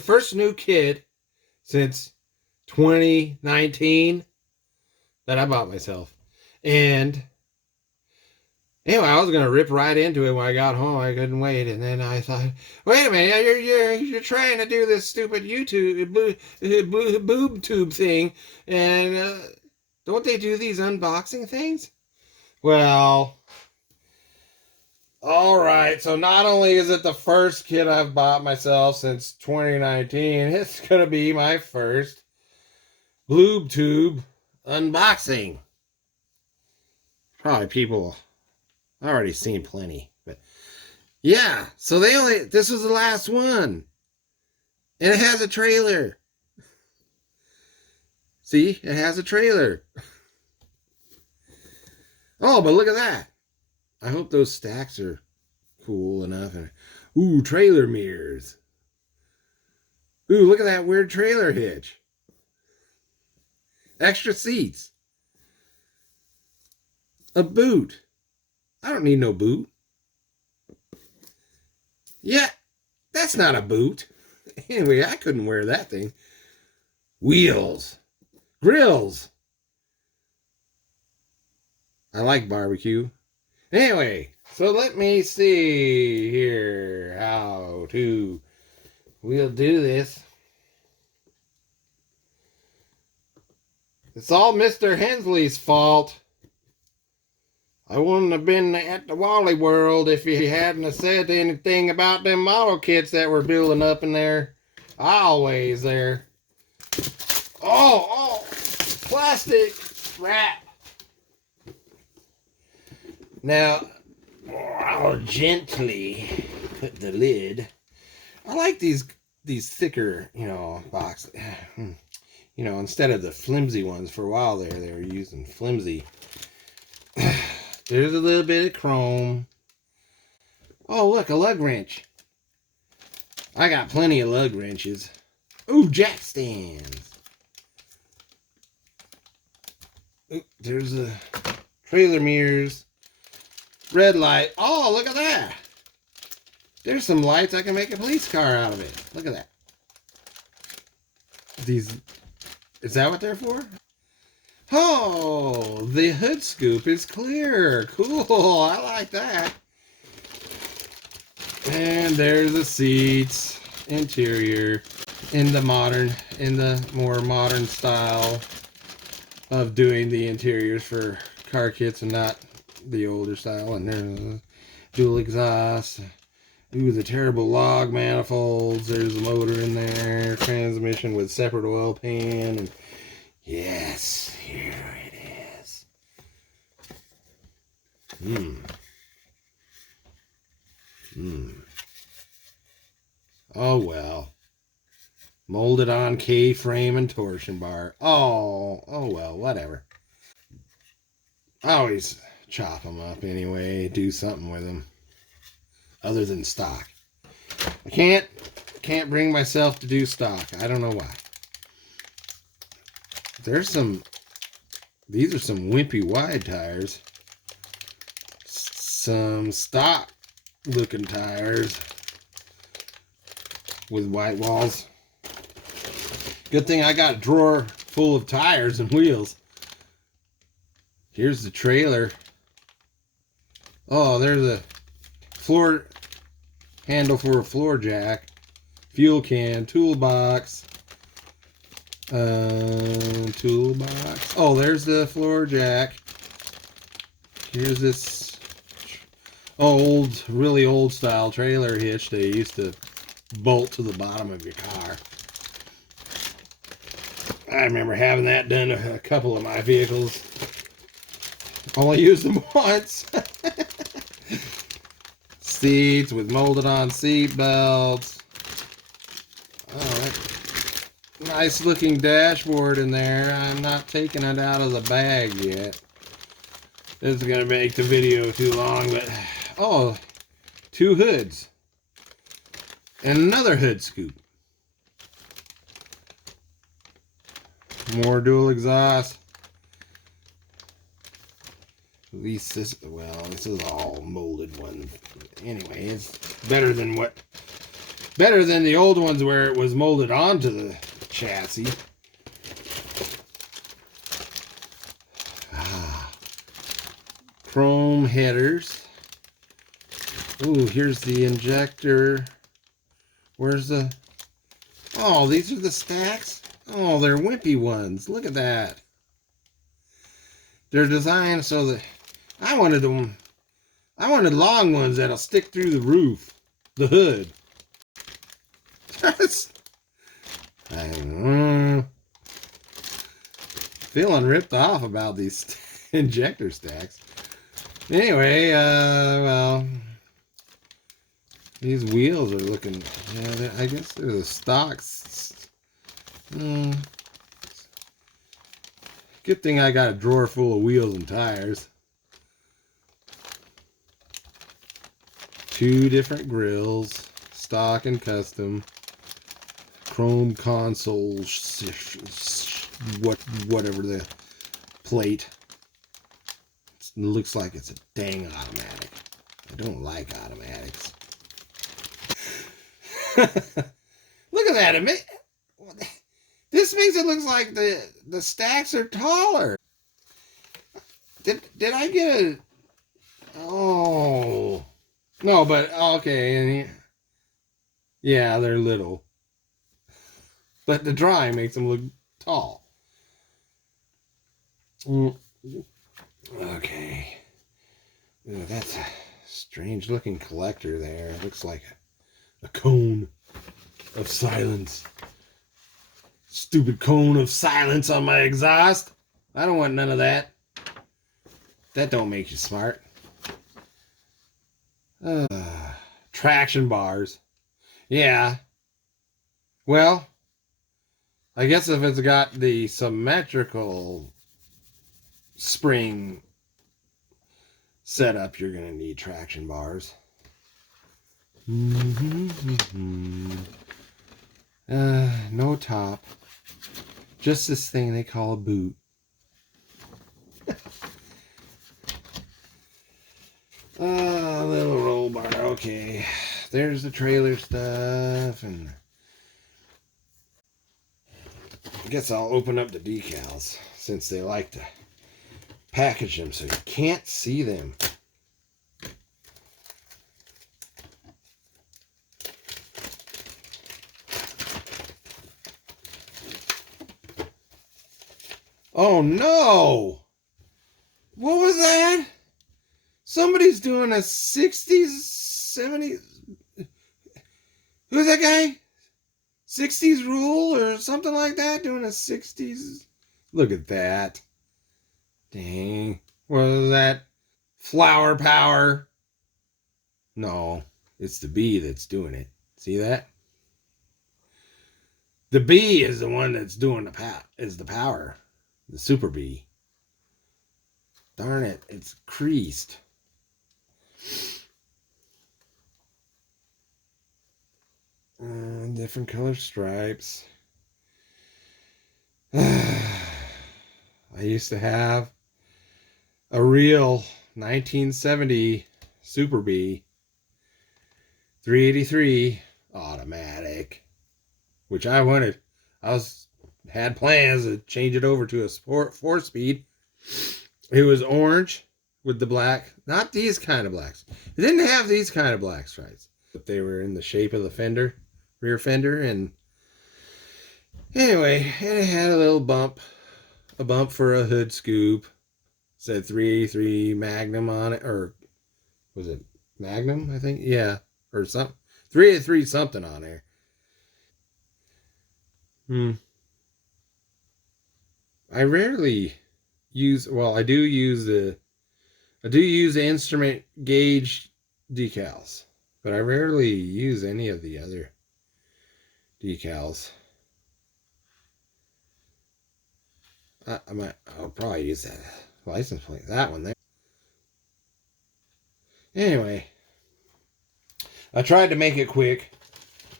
First new kit since 2019 that I bought myself. And anyway, I was gonna rip right into it when I got home. I couldn't wait, and then I thought, wait a minute, you're trying to do this stupid BoobTube thing, and don't they do these unboxing things? Well, all right. So not only is it the first kit I've bought myself since 2019, it's gonna be my first BoobTube unboxing. Probably people already seen plenty, but yeah. So this was the last one, and it has a trailer. See, it has a trailer. Oh, but look at that. I hope those stacks are cool enough. And ooh, trailer mirrors. Ooh, look at that weird trailer hitch. Extra seats. A boot. I don't need no boot. Yeah, that's not a boot. Anyway, I couldn't wear that thing. Wheels. Grills. I like barbecue. Anyway, so let me see here how we'll do this. It's all Mr. Hensley's fault. I wouldn't have been at the Wally World if he hadn't have said anything about them model kits that were building up in there. Always there. Oh, plastic wrap. Now, I'll gently put the lid. I like these thicker, box. Instead of the flimsy ones. For a while there, they were using flimsy. There's a little bit of chrome. Oh, look, a lug wrench. I got plenty of lug wrenches. Ooh, jack stands. Ooh, there's the trailer mirrors. Red light. Oh, look at that. There's some lights. I can make a police car out of it. Look at that. Is that what they're for? Oh, the hood scoop is clear. Cool. I like that. And there's the seats. Interior. In the more modern style of doing the interiors for car kits and not the older style. And there's a dual exhaust. Ooh, the terrible log manifolds. There's a motor in there. Transmission with separate oil pan. And yes, here it is. Oh well. Molded on K-frame and torsion bar. Oh well, whatever. I always chop them up anyway, do something with them other than stock. I can't bring myself to do stock. I don't know why. These are some wimpy wide tires. Some stock looking tires with white walls. Good thing I got a drawer full of tires and wheels. Here's the trailer. Oh, there's a floor handle for a floor jack. Fuel can, toolbox. Toolbox. Oh, there's the floor jack. Here's this really old style trailer hitch they used to bolt to the bottom of your car. I remember having that done to a couple of my vehicles. Only used them once. Seats with molded on seat belts. Oh, nice looking dashboard in there. I'm not taking it out of the bag yet. This is going to make the video too long, but oh, 2 hoods. And another hood scoop. More dual exhaust. At least this is all molded one. Anyway, it's better than what Better than the old ones where it was molded onto the chassis. Chrome headers. Ooh, here's the injector. Where's the... Oh, these are the stacks? Oh, they're wimpy ones. Look at that. They're designed so that... I wanted long ones that'll stick through the roof. The hood. I'm feeling ripped off about these injector stacks. Anyway, well, these wheels are looking, yeah, I guess they're the stocks. Good thing I got a drawer full of wheels and tires. 2 different grills, stock and custom. Chrome console, whatever the plate. It looks like it's a dang automatic. I don't like automatics. Look at that. This makes it look like the stacks are taller. Did I get a... Oh. No, but okay. And yeah, they're little. But the drawing makes them look tall. Okay. Ooh, that's a strange looking collector there. It looks like a cone of silence. Stupid cone of silence on my exhaust. I don't want none of that. That don't make you smart. Traction bars. Yeah. Well, I guess if it's got the symmetrical spring setup, you're going to need traction bars. No top. Just this thing they call a boot. Little roll bar. Okay. There's the trailer stuff. And I guess I'll open up the decals since they like to package them so you can't see them. Oh no! What was that? Somebody's doing a 60s, 70s. Who's that guy? 60s rule or something like that? Doing a 60s. Look at that. Dang. What was that? Flower power. No, it's the bee that's doing it. See that? The bee is the one that's doing the power. The super bee. Darn it, it's creased. Different color stripes. I used to have a real 1970 Super Bee 383 automatic, which I wanted. Had plans to change it over to a sport 4-speed. It was orange with the black, not these kind of blacks. It didn't have these kind of black stripes, but they were in the shape of the fender, rear fender, and anyway, it had a little bump, a bump for a hood scoop. It said 383 Magnum on it, or was it Magnum? I think, yeah, or something. 383 something on there. I rarely use, well, I do use the instrument gauge decals, but I rarely use any of the other decals. I'll probably use that license plate, that one there. Anyway, I tried to make it quick.